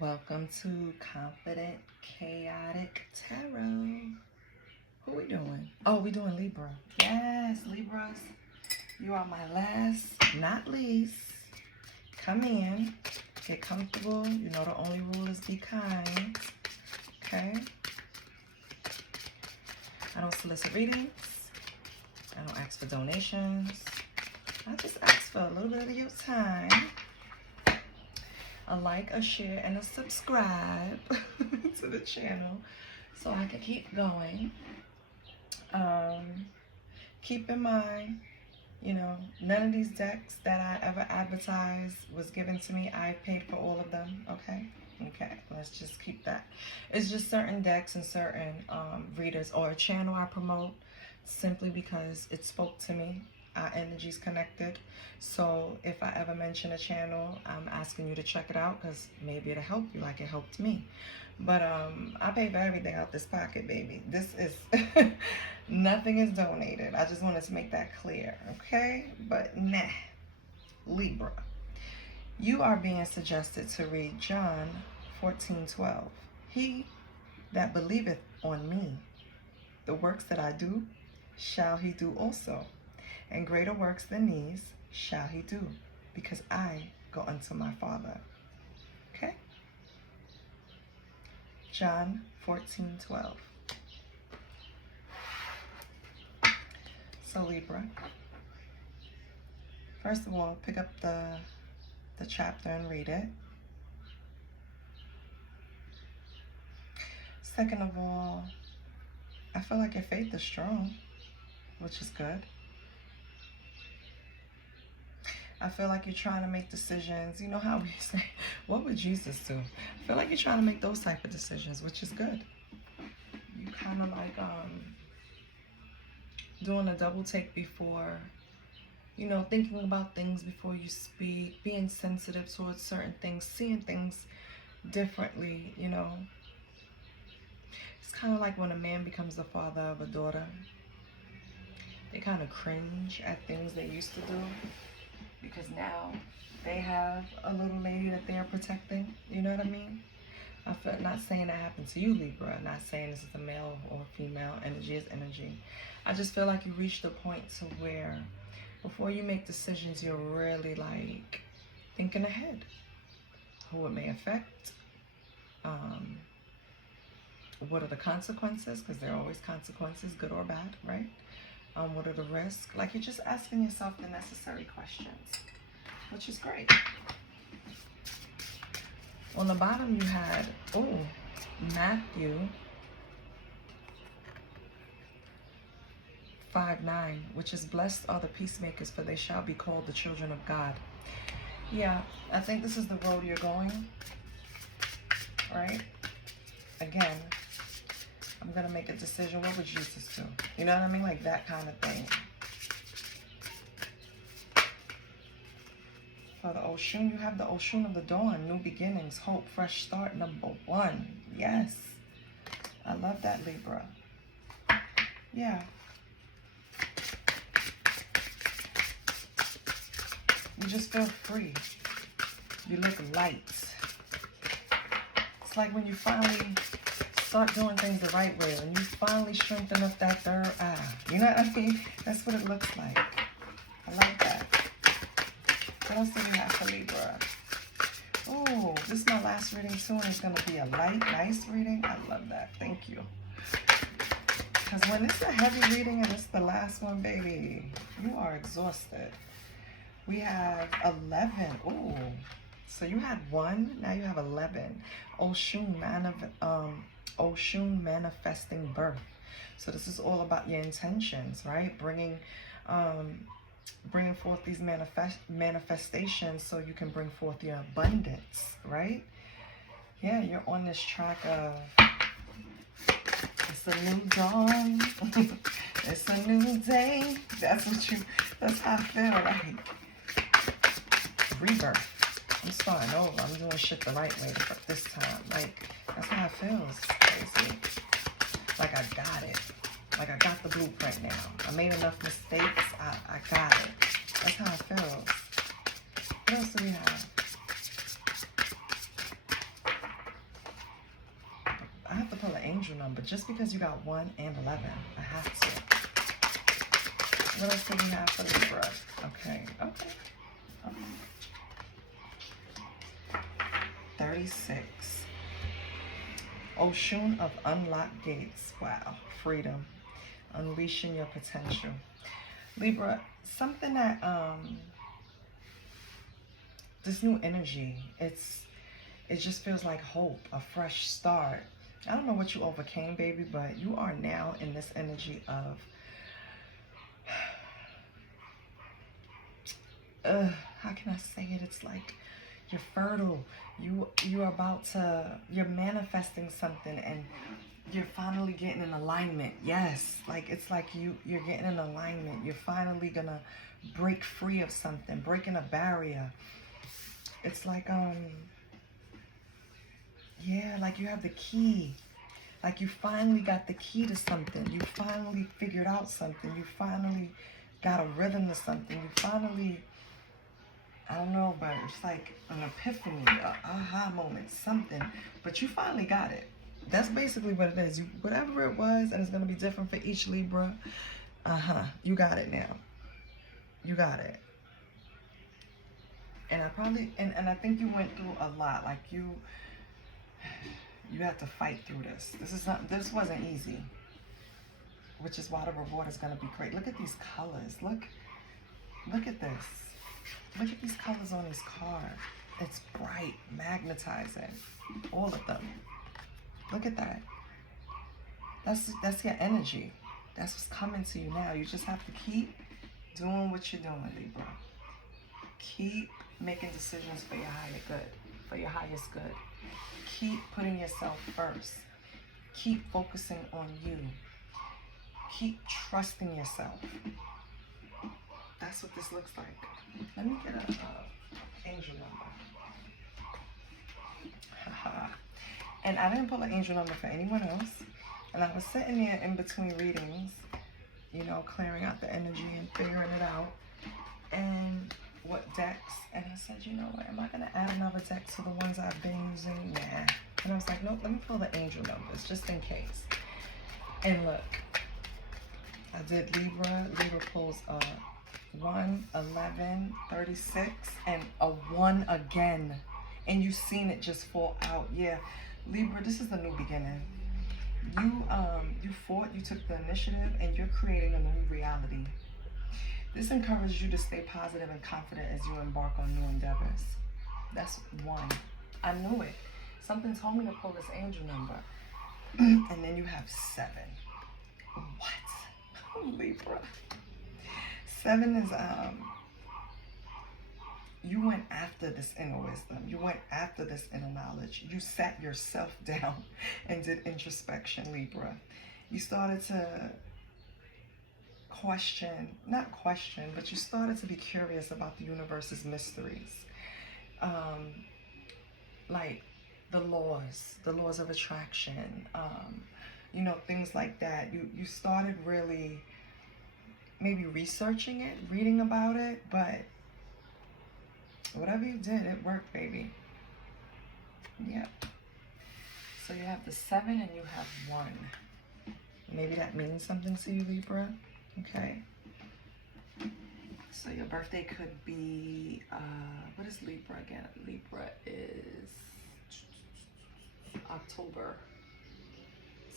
Welcome to Confident Chaotic Tarot. Who we doing? Oh, we doing Libra. Yes, Libras. You are my last, not least. Come in. Get comfortable. You know the only rule is be kind. Okay? I don't solicit readings. I don't ask for donations. I just ask for a little bit of your time. A like, a share, and a subscribe to the channel so I can keep going. Keep in mind, you know, none of these decks that I ever advertised was given to me. I paid for all of them, okay? Okay, let's just keep that. It's just certain decks and certain readers or a channel I promote simply because it spoke to me. Our energy's connected. So if I ever mention a channel, I'm asking you to check it out because maybe it'll help you like it helped me. But I pay for everything out this pocket, baby. This is nothing is donated. I just wanted to make that clear, okay? But nah, Libra. You are being suggested to read John 14:12. He that believeth on me, the works that I do, shall he do also. And greater works than these shall he do, because I go unto my Father. Okay? John 14:12. So Libra, first of all, pick up the chapter and read it. Second of all, I feel like your faith is strong, which is good. I feel like you're trying to make decisions. You know how we say, what would Jesus do? I feel like you're trying to make those type of decisions, which is good. You kind of like doing a double take before, you know, thinking about things before you speak, being sensitive towards certain things, seeing things differently, you know. It's kind of like when a man becomes the father of a daughter. They kind of cringe at things they used to do, because now they have a little lady that they're protecting. You know what I mean? I feel, not saying that happened to you, Libra. Not saying this is a male or female. Energy is energy. I just feel like you reached a point to where before you make decisions, you're really like thinking ahead. Who it may affect. What are the consequences? Because there are always consequences, good or bad, right? What are the risks? Like you're just asking yourself the necessary questions, which is great. On the bottom you had, Matthew 5:9, which is blessed are the peacemakers, for they shall be called the children of God. Yeah, I think this is the road you're going, right? Again, I'm going to make a decision. What would Jesus do? You know what I mean? Like that kind of thing. For the Oshun, you have the Oshun of the dawn. New beginnings, hope, fresh start, number 1. Yes. I love that, Libra. Yeah. You just feel free. You look light. It's like when you finally start doing things the right way, and you finally strengthen up that third eye. You know what I mean? That's what it looks like. I like that. What else do we have for Libra? Oh, this is my last reading soon. It's going to be a light, nice reading. I love that. Thank you. Because when it's a heavy reading and it's the last one, baby, you are exhausted. We have 11. Oh, so you had 1. Now you have 11. Oshun manifesting birth. So this is all about your intentions, right? Bringing forth these manifestations so you can bring forth your abundance, right? Yeah, you're on this track of it's a new dawn. It's a new day. That's how I feel like. Rebirth. I'm starting over. I'm doing shit the right way this time. Like, that's how it feels. Crazy. Like I got it. Like I got the blueprint now. I made enough mistakes. I got it. That's how it feels. What else do we have? number. Just because you got 1 and 11, I have to. What else do we have for Libra? Okay. 36. Ocean of unlocked gates. Wow. Freedom. Unleashing your potential. Libra, something that, this new energy, it just feels like hope, a fresh start. I don't know what you overcame, baby, but you are now in this energy of, how can I say it? It's like you're fertile. You're about to, you're manifesting something, and you're finally getting in alignment. Yes, like it's like you're getting in alignment. You're finally gonna break free of something, breaking a barrier. It's like yeah, like you have the key. Like you finally got the key to something. You finally figured out something. You finally got a rhythm to something. You finally, I don't know, but it's like an epiphany, a aha moment, something. But you finally got it. That's basically what it is. Whatever it was, and it's going to be different for each Libra. You got it now. You got it. And I probably, and I think you went through a lot. Like you had to fight through this. This wasn't easy. Which is why the reward is going to be great. Look at these colors. Look at this. Look at these colors on this card. It's bright, magnetizing. All of them. Look at that. That's your energy. That's what's coming to you now. You just have to keep doing what you're doing, Libra. Keep making decisions for your higher good, for your highest good. Keep putting yourself first. Keep focusing on you. Keep trusting yourself. That's what this looks like. Let me get an angel number. And I didn't pull an angel number for anyone else. And I was sitting there in between readings, you know, clearing out the energy and figuring it out. And what decks? And I said, you know what? Am I going to add another deck to the ones I've been using? Nah. And I was like, nope, let me pull the angel numbers just in case. And look, I did Libra. Libra pulls 1, 11, 36, and a 1 again. And you've seen it just fall out. Yeah, Libra, this is the new beginning. You fought, you took the initiative, and you're creating a new reality. This encourages you to stay positive and confident as you embark on new endeavors. That's 1. I knew it. Something told me to pull this angel number. And then you have 7. What? Libra. 7 is, you went after this inner wisdom. You went after this inner knowledge. You sat yourself down and did introspection, Libra. You started to not question, but you started to be curious about the universe's mysteries. Like the laws of attraction, you know, things like that. You started really maybe researching it, reading about it, but whatever you did, it worked, baby. Yep. So you have the 7 and you have 1. Maybe that means something to you, Libra. Okay. So your birthday could be, what is Libra again? Libra is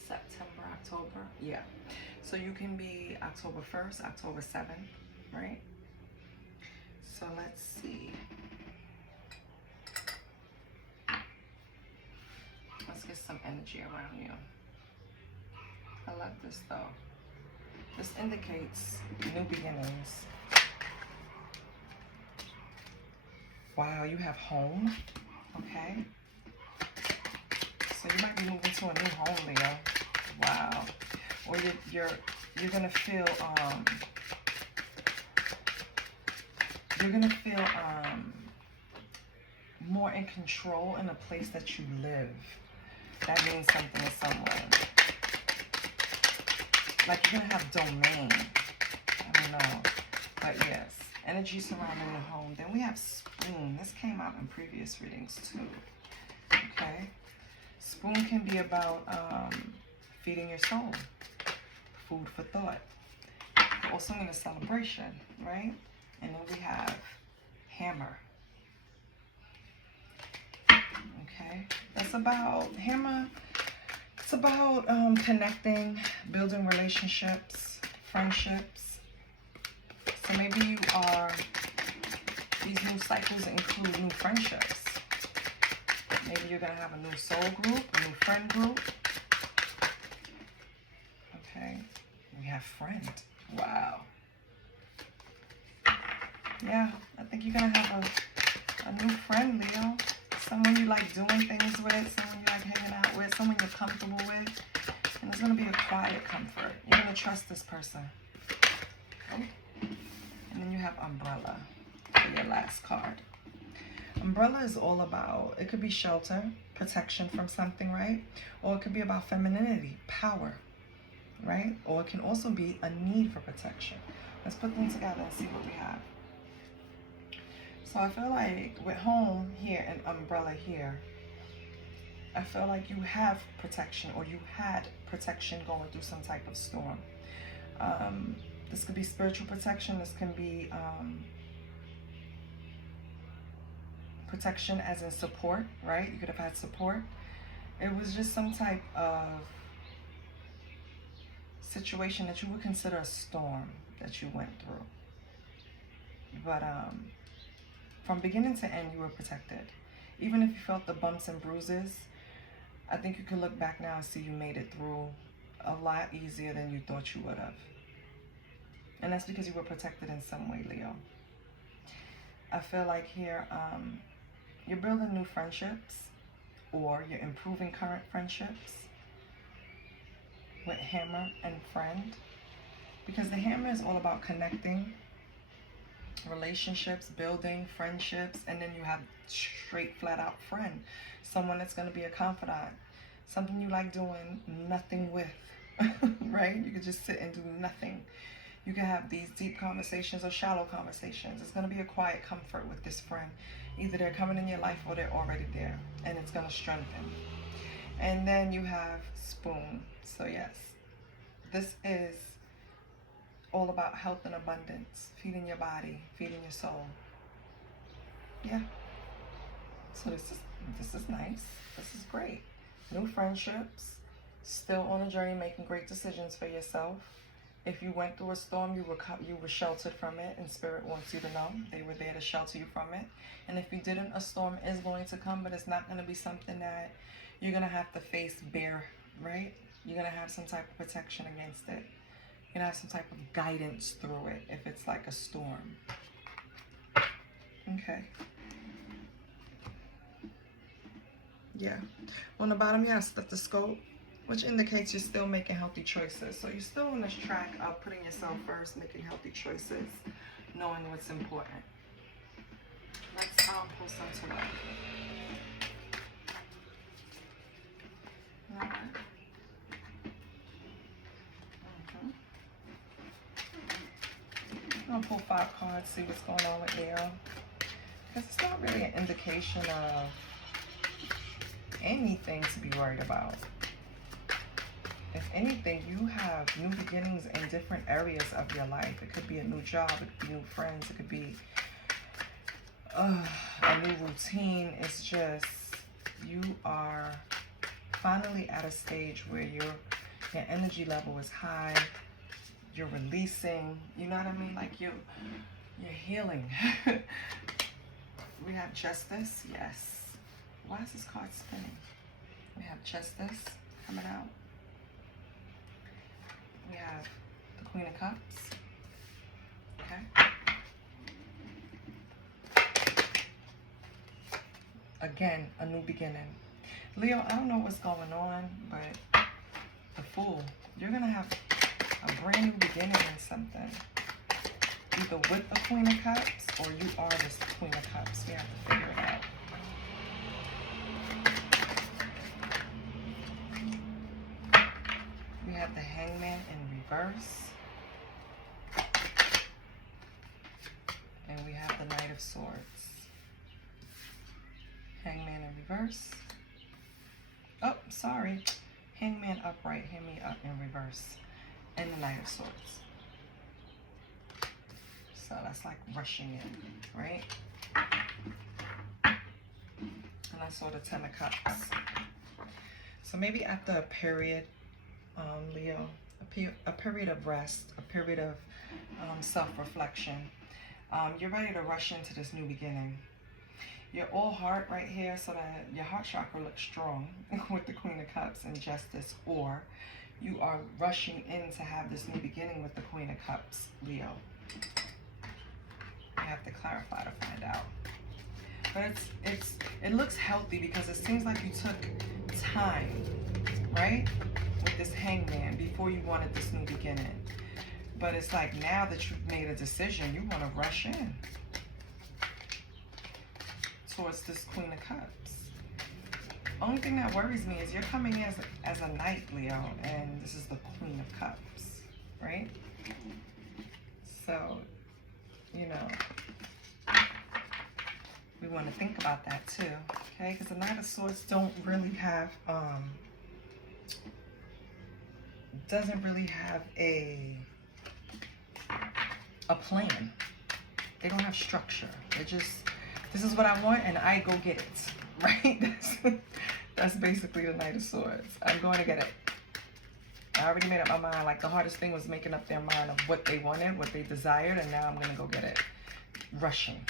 September, October. Yeah. So you can be October 1st, October 7th, right? So let's see. Let's get some energy around you. I love this though. This indicates new beginnings. Wow, you have home. Okay. So you might be moving to a new home, Leo. Wow. Or you're gonna feel more in control in the place that you live. That means something to someone. Like you're gonna have domain. I don't know. But yes, energy surrounding the home. Then we have spoon. This came out in previous readings too. Okay. Spoon can be about feeding your soul, food for thought. We're also in a celebration, right? And then we have hammer. Okay, that's about hammer. It's about connecting, building relationships, friendships. So maybe you are, these new cycles include new friendships. Maybe you're going to have a new soul group, a new friend group. Okay, we have friend. Wow. Yeah, I think you're going to have a new friend, Leo. Someone you like doing things with, someone you like hanging out with, someone you're comfortable with. And it's going to be a quiet comfort. You're going to trust this person. Okay. And then you have umbrella for your last card. Umbrella is all about, it could be shelter, protection from something, right? Or it could be about femininity, power, right? Or it can also be a need for protection. Let's put them together and see what we have. So I feel like with home here and umbrella here, I feel like you have protection, or you had protection going through some type of storm. This could be spiritual protection. This can be protection as in support, right? You could have had support. It was just some type of situation that you would consider a storm that you went through. But from beginning to end, you were protected. Even if you felt the bumps and bruises, I think you could look back now and see you made it through a lot easier than you thought you would have. And that's because you were protected in some way, Leo. I feel like here, you're building new friendships, or you're improving current friendships with hammer and friend. Because the hammer is all about connecting, relationships, building friendships, and then you have straight flat out friend, someone that's going to be a confidant, something you like doing nothing with, right? You could just sit and do nothing. You can have these deep conversations or shallow conversations. It's going to be a quiet comfort with this friend. Either they're coming in your life or they're already there, and it's going to strengthen. And then you have spoon. So yes, this is all about health and abundance, feeding your body, feeding your soul. Yeah. So this is nice. This is great. New friendships, still on a journey, making great decisions for yourself. If you went through a storm, you were sheltered from it, and Spirit wants you to know they were there to shelter you from it. And if you didn't, a storm is going to come, but it's not going to be something that you're going to have to face bare, right? You're going to have some type of protection against it. You're going to have some type of guidance through it if it's like a storm. Okay. Yeah. On the bottom, you have stethoscope, which indicates you're still making healthy choices. So you're still on this track of putting yourself first, making healthy choices, knowing what's important. Let's pull some together. All right. I'm going to pull 5 cards, see what's going on with Leo. Because it's not really an indication of anything to be worried about. If anything, you have new beginnings in different areas of your life. It could be a new job, it could be new friends, it could be a new routine. It's just, you are finally at a stage where your energy level is high, you're releasing, you know what I mean? Like you're healing. We have Justice, yes. Why is this card spinning? We have Justice coming out. We have the Queen of Cups. Okay. Again, a new beginning. Leo, I don't know what's going on, but the Fool, you're going to have a brand new beginning in something. Either with the Queen of Cups, or you are this Queen of Cups. We have to figure it out. We have the Hangman in reverse. And we have the Knight of Swords. Hangman in reverse. Oh, sorry. Hangman upright, hand me up in reverse, and the Knight of Swords. So that's like rushing in, right? And I saw the Ten of Cups. So maybe after a period, Leo, a period of rest, a period of self-reflection, you're ready to rush into this new beginning. You're all heart right here, so that your heart chakra looks strong with the Queen of Cups and Justice, or you are rushing in to have this new beginning with the Queen of Cups, Leo. I have to clarify to find out. But it looks healthy because it seems like you took time, right? With this Hangman before you wanted this new beginning. But it's like now that you've made a decision, you want to rush in towards this Queen of Cups. Only thing that worries me is you're coming in as a knight, Leo, and this is the Queen of Cups, right? So, you know, we want to think about that too, okay? Because the Knight of Swords don't really have, doesn't really have a plan. They don't have structure. They're just, this is what I want and I go get it, right? That's basically the Knight of Swords. I'm going to get it. I already made up my mind. Like, the hardest thing was making up their mind of what they wanted, what they desired, and now I'm going to go get it. Rushing.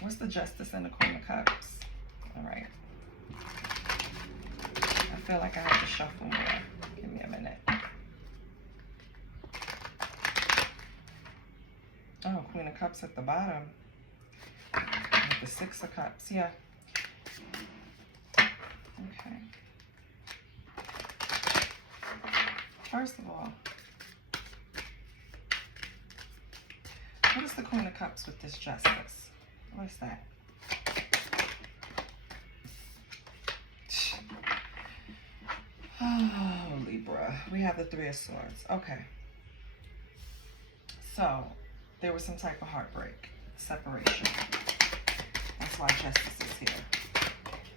What's the Justice and the Queen of Cups? All right. I feel like I have to shuffle more. Give me a minute. Oh, Queen of Cups at the bottom. With the Six of Cups. Yeah. Okay. First of all, what is the Queen of Cups with this Justice? What is that? Oh, Libra. We have the Three of Swords. Okay. So, there was some type of heartbreak, separation. That's why Justice is here.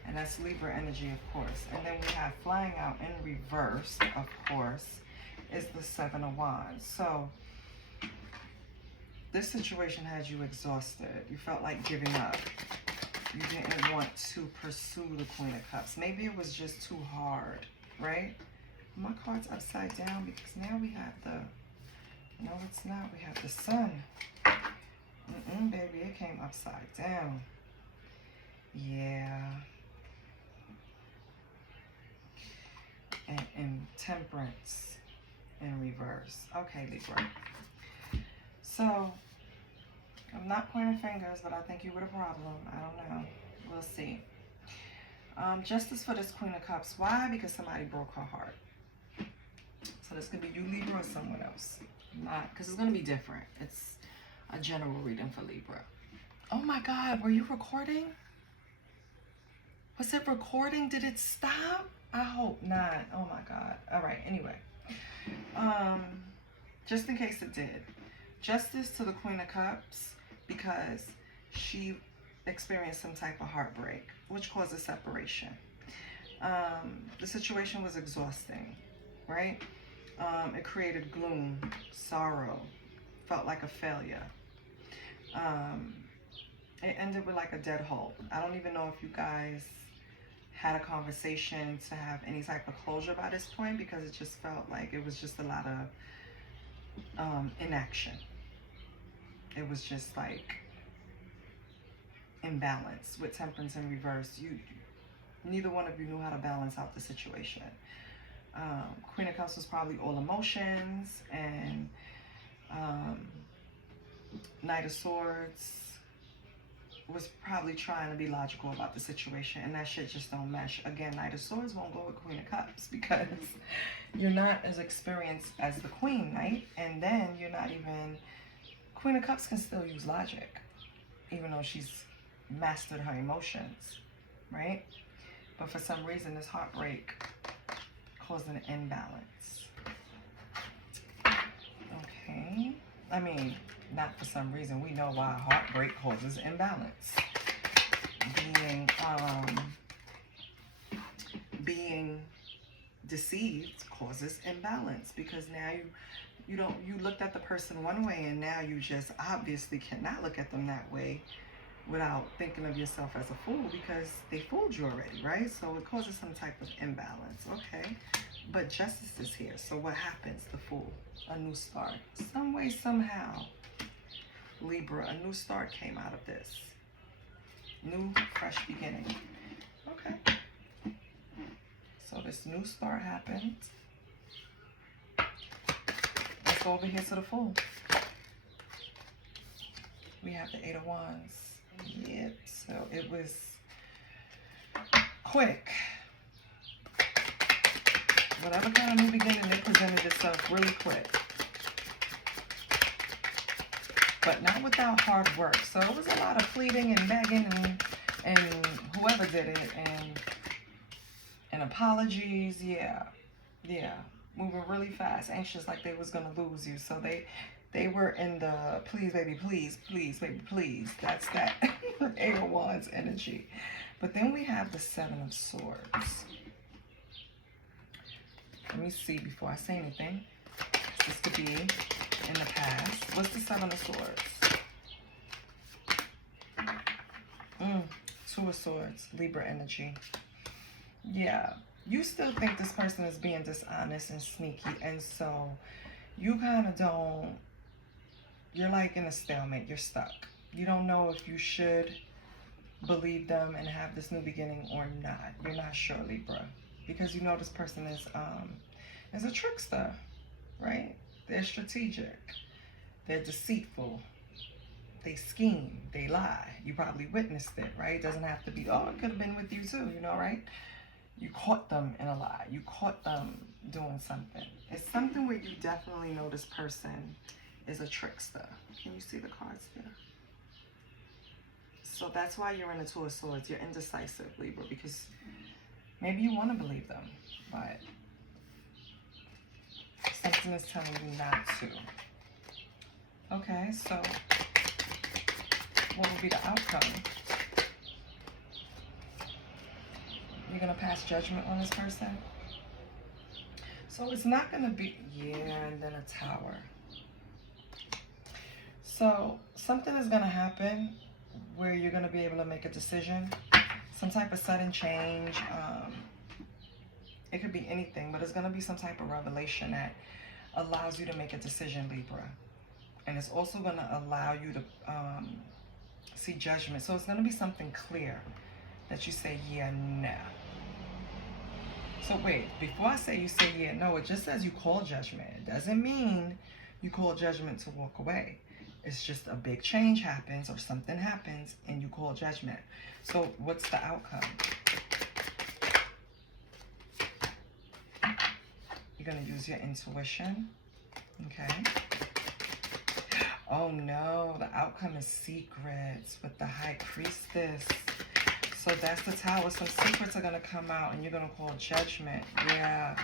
And that's Libra energy, of course. And then we have flying out in reverse, of course, is the Seven of Wands. So, this situation had you exhausted. You felt like giving up. You didn't want to pursue the Queen of Cups. Maybe it was just too hard, right? My card's upside down because now we have the... No, it's not. We have the Sun. Baby, it came upside down. Yeah. And Temperance in reverse. Okay, Libra. So, I'm not pointing fingers, but I think you were the problem. I don't know. We'll see. Justice for this Queen of Cups. Why? Because somebody broke her heart. So this could be you, Libra, or someone else. Not, because it's going to be different. It's a general reading for Libra. Oh my God, were you recording? Was it recording? Did it stop? I hope not. Oh my God. All right, anyway. Just in case it did. Justice to the Queen of Cups because she experienced some type of heartbreak, which caused a separation. The situation was exhausting, right? It created gloom, sorrow, felt like a failure. It ended with like a dead halt. I don't even know if you guys had a conversation to have any type of closure by this point, because it just felt like it was just a lot of inaction. It was just like imbalance with Temperance in reverse. Neither one of you knew how to balance out the situation. Queen of Cups was probably all emotions, and Knight of Swords was probably trying to be logical about the situation, and that shit just don't mesh. Again, Knight of Swords won't go with Queen of Cups because you're not as experienced as the Queen, right? And then you're not even... Queen of Cups can still use logic, even though she's mastered her emotions, right? But for some reason, this heartbreak caused an imbalance. Okay. I mean, not for some reason. We know why heartbreak causes imbalance. Being deceived causes imbalance, because now you looked at the person one way, and now you just obviously cannot look at them that way without thinking of yourself as a fool, because they fooled you already, right? So it causes some type of imbalance. Okay, but justice is here. So what happens? The Fool, a new start, some way, somehow. Libra, a new start came out of this. New, fresh beginning. Okay. So this new start happened. Let's go over here to the Fool. We have the Eight of Wands. Yep, so it was quick. Whatever kind of new beginning, they presented itself really quick. But not without hard work. So it was a lot of pleading and begging and whoever did it and apologies. Yeah. Moving really fast, anxious, like they was gonna lose you. So they were in the please baby, please baby, please. That's that Eight of Wands energy. But then we have the Seven of Swords. Let me see before I say anything. This could be in the past. What's the Seven of Swords? Two of Swords, Libra energy. Yeah, you still think this person is being dishonest and sneaky, and so you kind of don't, you're like in a stalemate, you're stuck. You don't know if you should believe them and have this new beginning or not. You're not sure, Libra, because you know this person is a trickster, right? They're strategic, they're deceitful, they scheme, they lie. You probably witnessed it, right? It doesn't have to be, oh, it could have been with you too, you know, right? You caught them in a lie. You caught them doing something. It's something where you definitely know this person is a trickster. Can you see the cards there? So that's why you're in the Two of Swords. You're indecisive, Libra, because maybe you want to believe them, but something is telling you not to. Okay, so what will be the outcome? You're going to pass judgment on this person? So it's not going to be, yeah, and then a Tower. So something is going to happen where you're going to be able to make a decision. Some type of sudden change. It could be anything, but it's going to be some type of revelation that allows you to make a decision, Libra. And it's also going to allow you to see judgment. So it's going to be something clear that you say, yeah, no. So wait, before I say you say yeah, no, it just says you call judgment. It doesn't mean you call judgment to walk away. It's just a big change happens or something happens and you call judgment. So what's the outcome? You're going to use your intuition. Okay. Oh no, the outcome is secrets with the High Priestess. So that's the Tower. Some secrets are going to come out and you're going to call judgment. Yeah.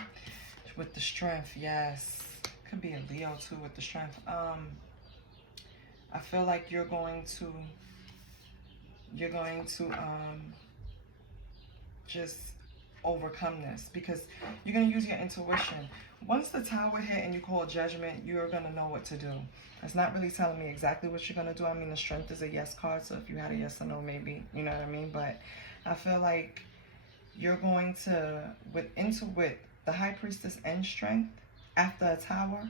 With the Strength, yes. Could be a Leo too with the Strength. I feel like you're going to just overcome this because you're going to use your intuition. Once the Tower hit and you call judgment, you're going to know what to do. It's not really telling me exactly what you're going to do. I mean, the Strength is a yes card, so if you had a yes or no, maybe, you know what I mean? But I feel like you're going to, with the High Priestess and Strength, after a Tower,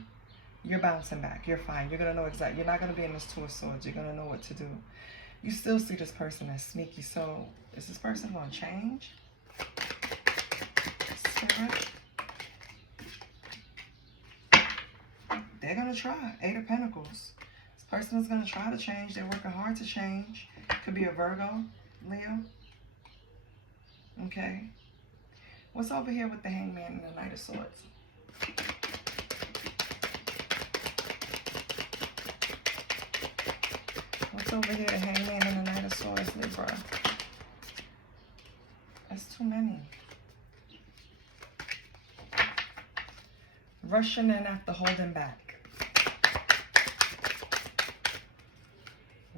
you're bouncing back. You're fine. You're going to know exactly. You're not going to be in this Two of Swords. You're going to know what to do. You still see this person as sneaky. So is this person going to change? Spirit? They're going to try. Eight of Pentacles. This person is going to try to change. They're working hard to change. Could be a Virgo, Leo. Okay. What's over here with the Hangman and the Knight of Swords? What's over here, the Hangman and the Knight of Swords, Libra? That's too many. Rushing in after holding back.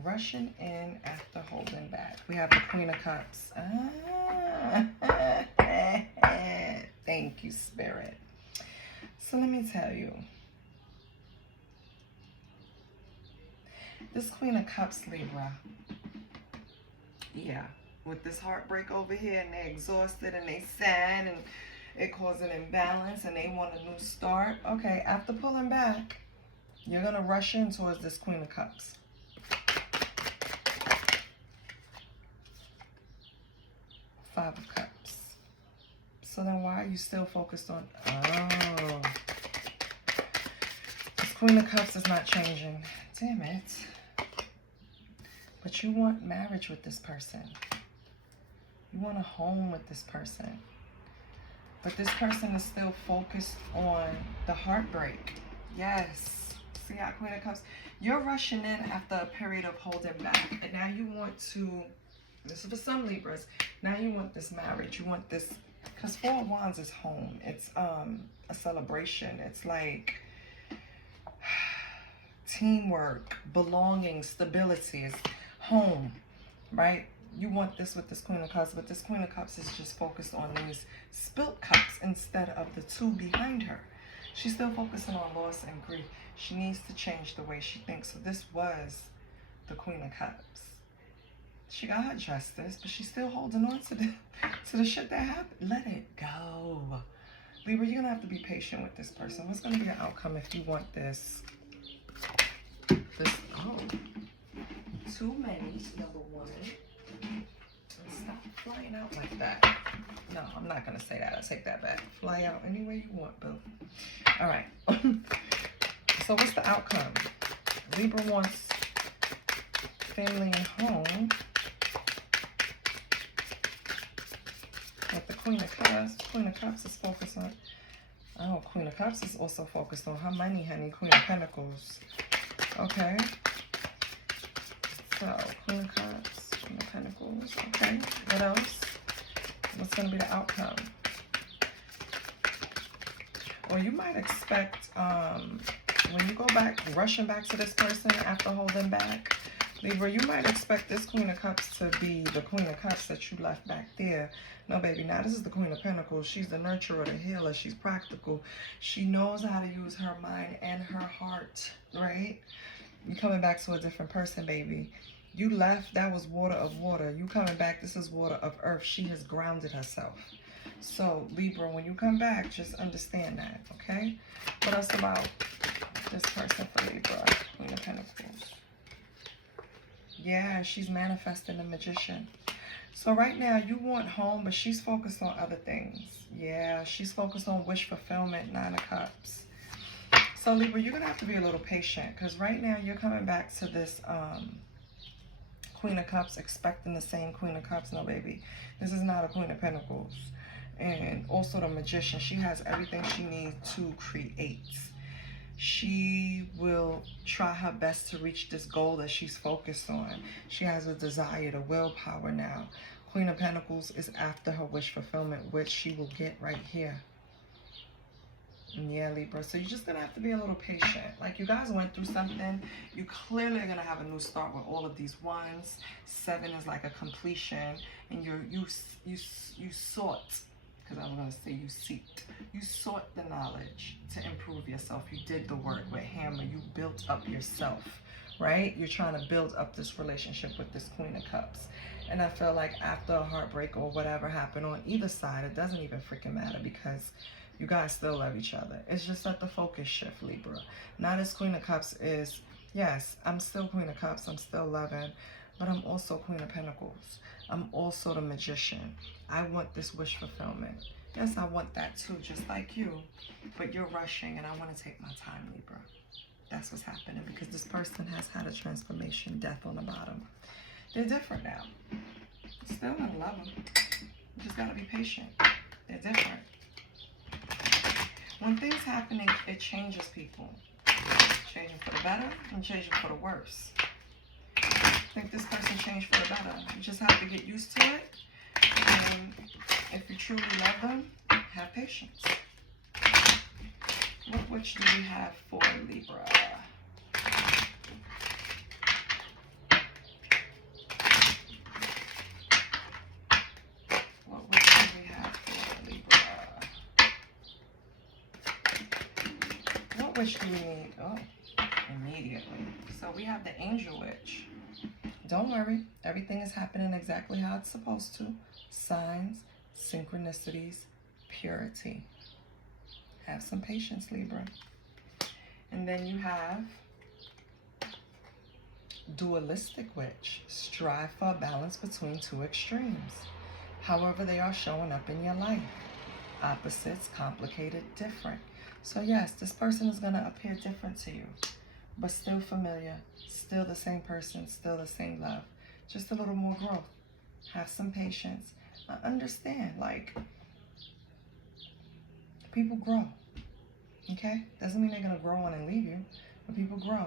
Rushing in after holding back. We have the Queen of Cups. Thank you, Spirit. So let me tell you. This Queen of Cups, Libra. Yeah. With this heartbreak over here, and they're exhausted and they sad and it caused an imbalance and they want a new start. Okay, after pulling back, you're going to rush in towards this Queen of Cups. Five of Cups. So then why are you still focused on... Oh. This Queen of Cups is not changing. Damn it. But you want marriage with this person. You want a home with this person. But this person is still focused on the heartbreak. Yes. See how Queen of Cups? You're rushing in after a period of holding back. And now you want to, this is for some Libras, now you want this marriage. You want this, because Four of Wands is home. It's a celebration. It's like teamwork, belonging, stability. It's home, right? You want this with this Queen of Cups, but this Queen of Cups is just focused on these spilt cups instead of the two behind her. She's still focusing on loss and grief. She needs to change the way she thinks. So this was the Queen of Cups. She got her justice, but she's still holding on to the shit that happened. Let it go. Libra, you're going to have to be patient with this person. What's going to be the outcome if you want this? Oh. Too many, number one. Stop flying out like that. No, I'm not going to say that. I'll take that back. Fly out any way you want, boo. All right. So what's the outcome? Libra wants family and home. With the Queen of Cups. Queen of Cups is focused on... Oh, Queen of Cups is also focused on her money, honey. Queen of Pentacles. Okay. So, Queen of Cups, Queen of Pentacles. Okay. What else? What's going to be the outcome? Or you might expect, when you go back, rushing back to this person after holding back, Libra, you might expect this Queen of Cups to be the Queen of Cups that you left back there. No, baby, now this is the Queen of Pentacles. She's the nurturer, the healer. She's practical. She knows how to use her mind and her heart, right? You're coming back to a different person, baby. You left, that was water of water. You coming back, this is water of earth. She has grounded herself. So, Libra, when you come back, just understand that, okay? What else about this person for Libra? Queen of Pentacles. Yeah, she's manifesting the Magician. So right now, you want home, but she's focused on other things. Yeah, she's focused on wish fulfillment, Nine of Cups. So, Libra, you're going to have to be a little patient, because right now, you're coming back to this Queen of Cups, expecting the same Queen of Cups. No, baby. This is not a Queen of Pentacles. And also the Magician. She has everything she needs to create. She will try her best to reach this goal that she's focused on. She has a desire, the willpower now. Queen of Pentacles is after her wish fulfillment, which she will get right here. And yeah, Libra. So you're just going to have to be a little patient. Like, you guys went through something. You clearly are going to have a new start with all of these ones. 7 is like a completion. And you sought, because I was going to say you seeked. You sought the knowledge to improve yourself. You did the work with hammer. You built up yourself, right? You're trying to build up this relationship with this Queen of Cups. And I feel like after a heartbreak or whatever happened on either side, it doesn't even freaking matter, because you guys still love each other. It's just that the focus shift, Libra. Now this Queen of Cups is, yes, I'm still Queen of Cups. I'm still loving, but I'm also Queen of Pentacles. I'm also the Magician. I want this wish fulfillment. Yes, I want that too, just like you. But you're rushing, and I want to take my time, Libra. That's what's happening, because this person has had a transformation, death on the bottom. They're different now. Still gonna love them. You just gotta be patient. They're different. When things happen, it changes people. Changing for the better and changing for the worse. I think this person changed for the better. You just have to get used to it. And if you truly love them, have patience. What witch do we have for Libra? What witch do we have for Libra? What wish do we need? Oh, immediately. So we have the angel witch. Don't worry. Everything is happening exactly how it's supposed to. Signs, synchronicities, purity. Have some patience, Libra. And then you have dualistic witch. Strive for a balance between two extremes. However they are showing up in your life. Opposites, complicated, different. So yes, this person is going to appear different to you, but still familiar, still the same person, still the same love. Just a little more growth. Have some patience. Understand, like, people grow. Okay? Doesn't mean they're going to grow on and leave you, but people grow.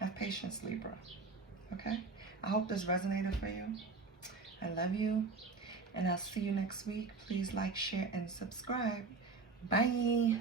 Have patience, Libra. Okay? I hope this resonated for you. I love you. And I'll see you next week. Please like, share, and subscribe. Bye.